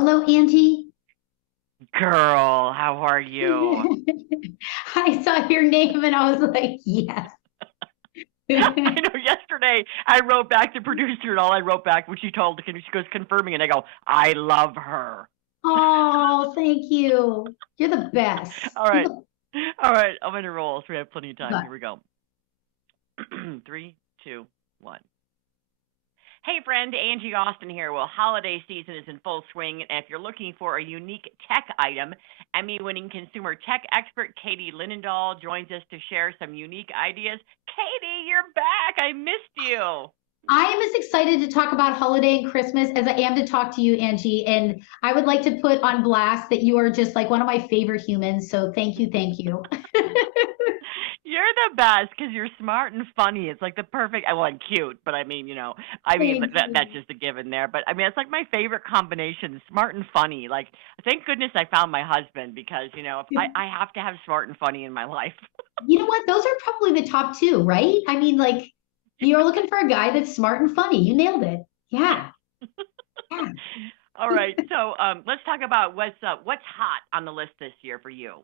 Hello, Angie. Girl, how are you? I saw your name and I was like, yes. I know yesterday I wrote back to producer and all I wrote back when she told she goes confirming and I go, I love her. Oh, thank you. You're the best. All right. All right. I'm gonna roll, so we have plenty of time. But Here we go. Three, two, one. Hey friend, Angie Austin here. Well, holiday season is in full swing, and if you're looking for a unique tech item, Emmy-winning consumer tech expert Katie Linendoll joins us to share some unique ideas. Katie, you're back. I missed you. I am as excited to talk about holiday and Christmas as I am to talk to you, Angie. And I would like to put on blast that you are just like one of my favorite humans. So thank you, thank you. You're the best because you're smart and funny. It's like the perfect, well, and cute, but Thank that's you. just a given there. But I mean, it's like my favorite combination, smart and funny. Like, thank goodness I found my husband because, if I have to have smart and funny in my life. You know what? Those are probably the top two, right? I mean, like, you're looking for a guy that's smart and funny. You nailed it. Yeah. Yeah. All right, so let's talk about what's hot on the list this year for you.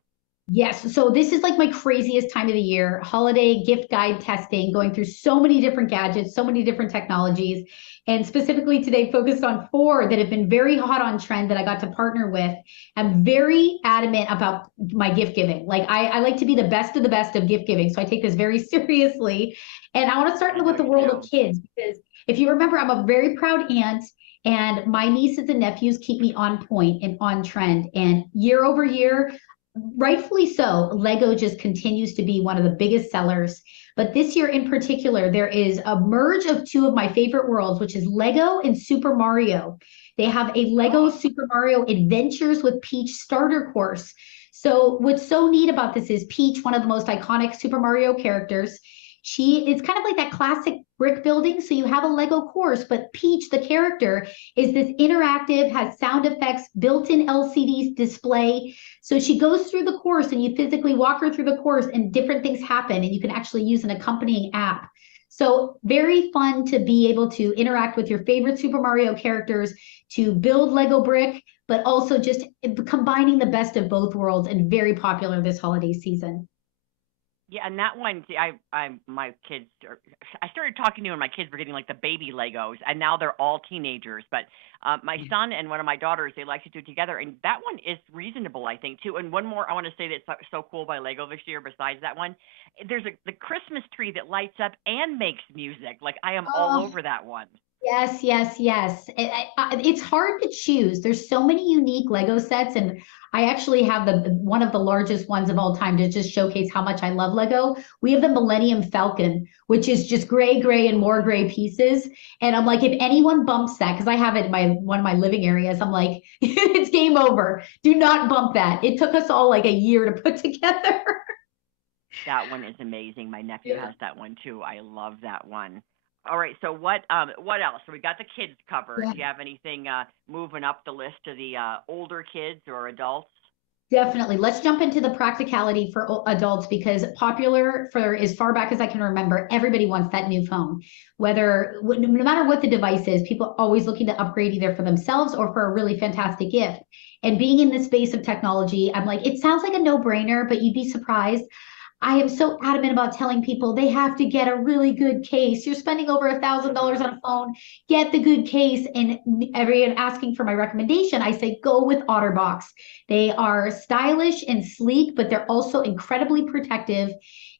Yes. So this is like my craziest time of the year, holiday gift guide testing, going through so many different gadgets, so many different technologies, and specifically today focused on four that have been very hot on trend that I got to partner with. I'm very adamant about my gift giving. Like I like to be the best of gift giving. So I take this very seriously. And I want to start I know with the you world of do. kids because if you remember, I'm a very proud aunt. And my nieces and nephews keep me on point and on trend. And year over year, rightfully so, Lego just continues to be one of the biggest sellers. But this year in particular, there is a merge of two of my favorite worlds, which is Lego and Super Mario. They have a Lego Oh, Super Mario Adventures with Peach starter course. So, what's so neat about this is Peach, one of the most iconic Super Mario characters. She is kind of like that classic brick building. So, you have a Lego course, but Peach, the character, is this interactive, has sound effects, built in LCD display. So she goes through the course and you physically walk her through the course and different things happen and you can actually use an accompanying app. So very fun to be able to interact with your favorite Super Mario characters, to build Lego brick, but also just combining the best of both worlds and very popular this holiday season. yeah, and that one, see, my kids, I started talking to when my kids were getting like the baby Legos, and now they're all teenagers. But my son and one of my daughters, they like to do it together, and that one is reasonable, I think, too. And one more I want to say that's so cool by Lego this year, besides that one, there's the Christmas tree that lights up and makes music. Like I am all Oh, over that one. yes, yes, yes. It's hard to choose. There's so many unique Lego sets, and I actually have the one of the largest ones of all time to just showcase how much I love Lego. We have the Millennium Falcon, which is just gray, gray, and more gray pieces. And I'm like, if anyone bumps that, because I have it in my one of my living areas, I'm like, it's game over. Do not bump that. It took us all like a year to put together. That one is amazing. My nephew Yeah. has that one too. I love that one. All right, so what else? So we got the kids covered. Yeah. Do you have anything moving up the list to the older kids or adults? Definitely. Let's jump into the practicality for adults because popular for as far back as I can remember, everybody wants that new phone. Whether no matter what the device is, people are always looking to upgrade either for themselves or for a really fantastic gift. And being in the space of technology, I'm like, it sounds like a no-brainer, but you'd be surprised. I am so adamant about telling people they have to get a really good case. You're spending over $1,000 Mm-hmm. on a phone, get the good case. And everyone asking for my recommendation, I say go with OtterBox. They are stylish and sleek, but they're also incredibly protective.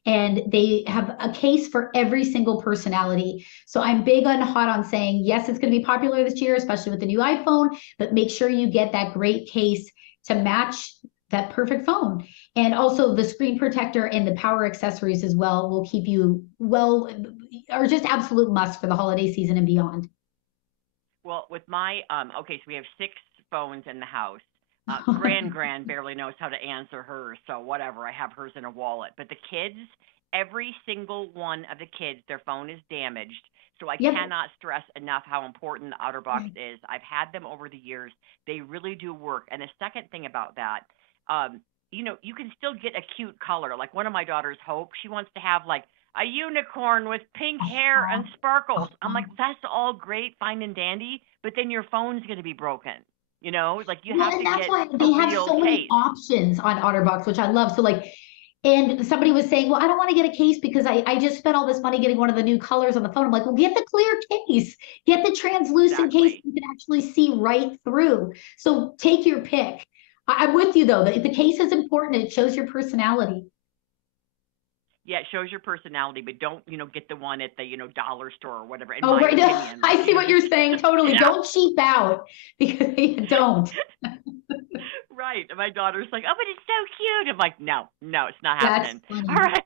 And they have a case for every single personality. So I'm big on hot on saying, yes, it's going to be popular this year, especially with the new iPhone, but make sure you get that great case to match that perfect phone. And also the screen protector and the power accessories as well will keep you well, are just absolute must for the holiday season and beyond. Well, with my okay, so we have six phones in the house. Grand barely knows how to answer hers, so whatever. I have hers in a wallet. But the kids, every single one of the kids, their phone is damaged. So I Yep. cannot stress enough how important the outer box is. I've had them over the years. They really do work. And the second thing about that, you can still get a cute color. Like one of my daughters, Hope, she wants to have like a unicorn with pink hair and sparkles. I'm like, that's all great, fine and dandy, but then your phone's going to be broken. like you Well, have and to that's get why a they have real so many case. options on OtterBox, which I love. So like, and somebody was saying, well, I don't want to get a case because I just spent all this money getting one of the new colors on the phone. I'm like, well, get the clear case, get the translucent case Exactly. you can actually see right through. So take your pick. I'm with you though. The case is important. It shows your personality. Yeah, it shows your personality, but don't, get the one at the, dollar store or whatever, in Oh, my right. opinion. Like, I see what just, you're saying. Totally. yeah, Don't cheap out because you don't. right. And my daughter's like, oh, but it's so cute. I'm like, no, no, it's not That's happening. All funny. right.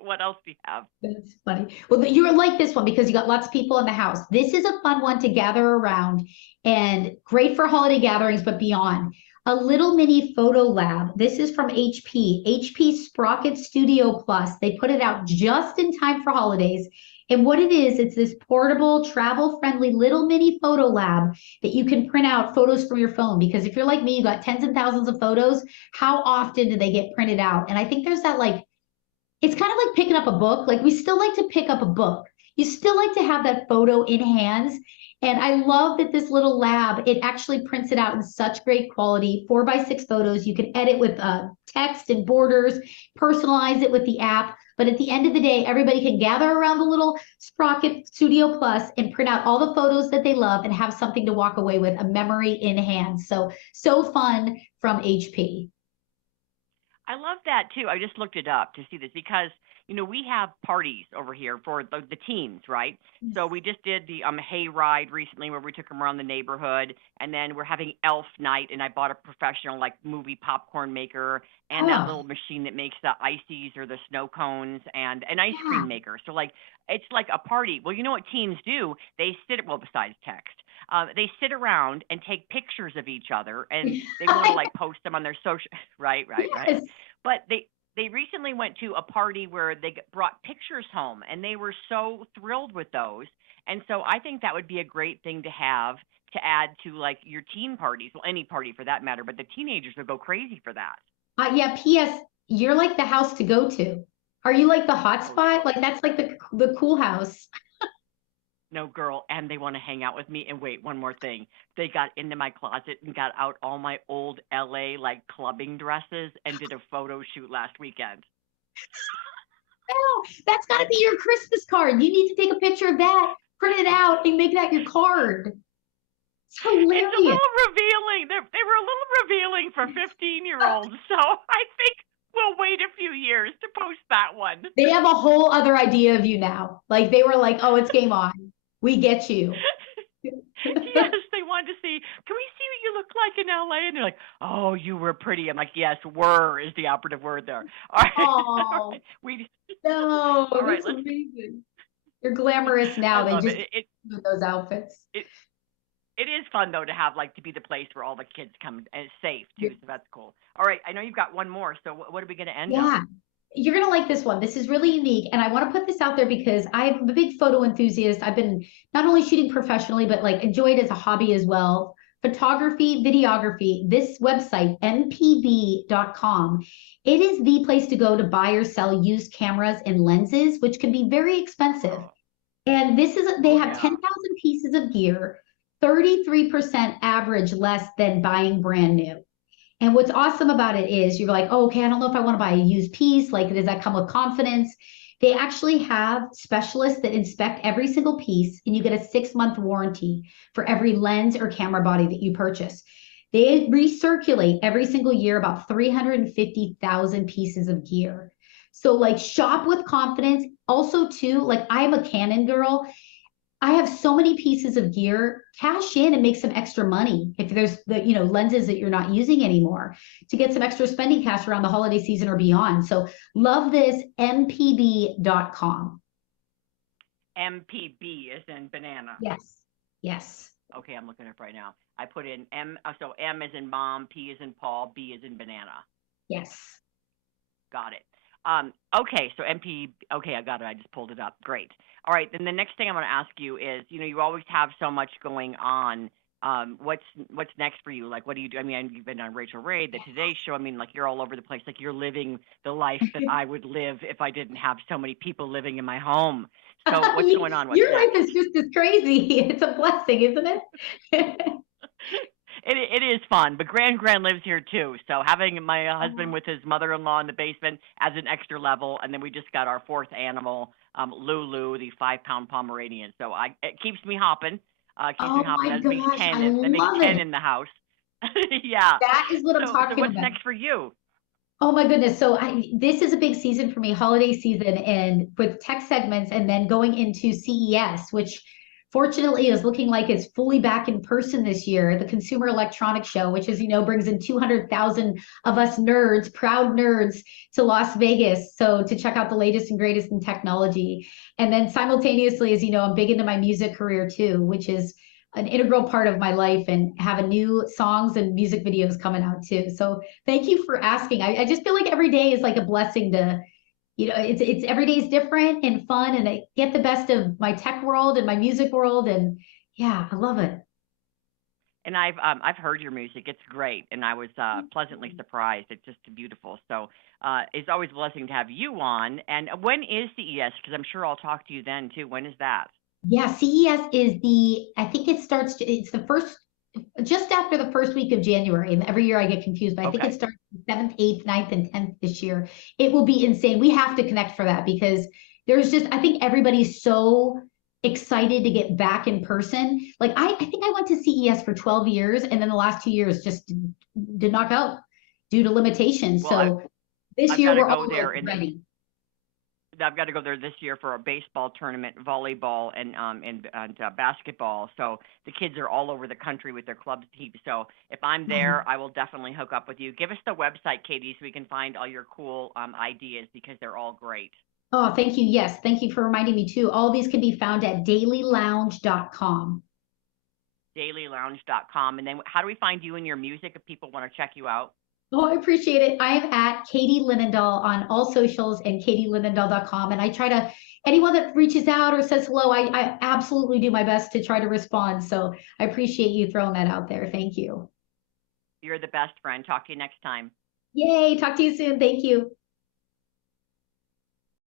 What else do you have? That's funny. Well, you're like this one because you got lots of people in the house. This is a fun one to gather around and great for holiday gatherings, but beyond. A little mini photo lab. This is from HP Sprocket Studio Plus. They put it out just in time for holidays. And what it is, it's this portable, travel friendly little mini photo lab that you can print out photos from your phone. Because if you're like me, you got tens and thousands of photos. How often do they get printed out? And I think there's that like it's kind of like picking up a book. Like we still like to pick up a book. You still like to have that photo in hands. And I love that this little lab, it actually prints it out in such great quality, 4x6 photos. You can edit with text and borders, personalize it with the app. But at the end of the day, everybody can gather around the little Sprocket Studio Plus and print out all the photos that they love and have something to walk away with, a memory in hand. So fun from HP. I love that too. I just looked it up to see this because we have parties over here for the teens, right? So we just did the hay ride recently where we took them around the neighborhood, and then we're having elf night, and I bought a professional like movie popcorn maker and that Oh, little machine that makes the ices or the snow cones and an ice yeah. cream maker. So like it's like a party. Well, you know what teens do? They sit well besides text. They sit around and take pictures of each other, and they want to like post them on their social. Right, right, right. Yes. But they recently went to a party where they brought pictures home, and they were so thrilled with those. And so I think that would be a great thing to have to add to like your teen parties, well, any party for that matter. But the teenagers would go crazy for that. Yeah, PS, you're like the house to go to. Are you like the Oh, hotspot? Like that's like the cool house. no, girl, and they want to hang out with me. And wait, one more thing. They got into my closet and got out all my old LA like clubbing dresses and did a photo shoot last weekend. Oh, that's got to be your Christmas card. You need to take a picture of that, print it out, and make that your card. It's It's a hilarious. little revealing. They were a little revealing for 15-year-olds. So I think we'll wait a few years to post that one. They have a whole other idea of you now. Like they were like, oh, it's game on. We get you. Yes, they wanted to see. Can we see what you look like in LA? And they're like, "Oh, you were pretty." I'm like, "Yes, were is the operative word there." All right, all Oh, right. We no, all right. that's Let's. amazing. You're glamorous I now. They love just it. do those outfits. It it is fun though to have like to be the place where all the kids come and it's safe too. So that's cool. All right, I know you've got one more. So what are we going to end Yeah, on? you're gonna like this one. This is really unique, and I want to put this out there because I'm a big photo enthusiast. I've been not only shooting professionally, but like enjoy it as a hobby as well. Photography, videography. This website, mpb.com, it is the place to go to buy or sell used cameras and lenses, which can be very expensive. Oh, And this is they oh have yeah. 10,000 pieces of gear, 33% average less than buying brand new. And what's awesome about it is you're like, oh, okay, I don't know if I want to buy a used piece. Like, does that come with confidence? They actually have specialists that inspect every single piece, and you get a 6 month warranty for every lens or camera body that you purchase. They recirculate every single year about 350,000 pieces of gear. So, like, shop with confidence. Also, too, like, I'm a Canon girl. I have so many pieces of gear. Cash in and make some extra money if there's the lenses that you're not using anymore to get some extra spending cash around the holiday season or beyond. So love this mpb.com. MPB is in banana. Yes. Yes. Okay, I'm looking it up right now. I put in M. So M is in mom, P is in Paul, B is in banana. Yes. Got it. Okay, so MP. Okay, I got it. I just pulled it up. Great. All right. Then the next thing I'm going to ask you is, you always have so much going on. What's next for you? Like, what do you do? I mean, you've been on Rachel Ray, the Today Show. I mean, like you're all over the place. Like you're living the life that I would live if I didn't have so many people living in my home. So what's going on? What's Your life next? is just as crazy. It's a blessing, isn't it? it is fun, but Gran lives here too. So having my husband Oh, with his mother-in-law in the basement adds an extra level, and then we just got our fourth animal, Lulu, the 5-pound Pomeranian. So it keeps me hopping. Keeps me oh hopping. my That makes gosh, I ten. That makes love 10 it. in the house. Yeah. That is what I'm So talking what's about. next for you? Oh my goodness. So this is a big season for me, holiday season, and with tech segments, and then going into CES, which fortunately is looking like it's fully back in person this year, the Consumer Electronics Show, which, as you know, brings in 200,000 of us nerds, proud nerds, to Las Vegas. So to check out the latest and greatest in technology. And then simultaneously, as you know, I'm big into my music career too, which is an integral part of my life, and having new songs and music videos coming out too. So thank you for asking. I just feel like every day is like a blessing to, it's every day is different and fun, and I get the best of my tech world and my music world, and yeah, I love it. And I've heard your music. It's great, and I was pleasantly surprised. It's just beautiful. So it's always a blessing to have you on. And when is CES? Because I'm sure I'll talk to you then too. When is that? Yeah, CES is I think it's the first, just after the first week of January. And every year I get confused, but I think it Okay. starts 7th, 8th, 9th, and 10th this year. It will be insane. We have to connect for that, because I think everybody's so excited to get back in person. Like I think I went to CES for 12 years, and then the last 2 years just did not go due to limitations. Well, I, So this I've year got to we're go all like there, and ready. I've got to go there this year for a baseball tournament, volleyball, and basketball. So the kids are all over the country with their clubs teams. So if I'm there, I will definitely hook up with you. Give us the website, Katie, so we can find all your cool ideas because they're all great. Oh, thank you. Yes, thank you for reminding me too. All these can be found at dailylounge.com. Dailylounge.com. And then how do we find you and your music if people want to check you out? Oh, I appreciate it. I am at Katie Linendoll on all socials, and katielinendoll.com. And I try to, anyone that reaches out or says hello, I absolutely do my best to try to respond. So I appreciate you throwing that out there. Thank you. You're the best friend. Talk to you next time. Yay. Talk to you soon. Thank you.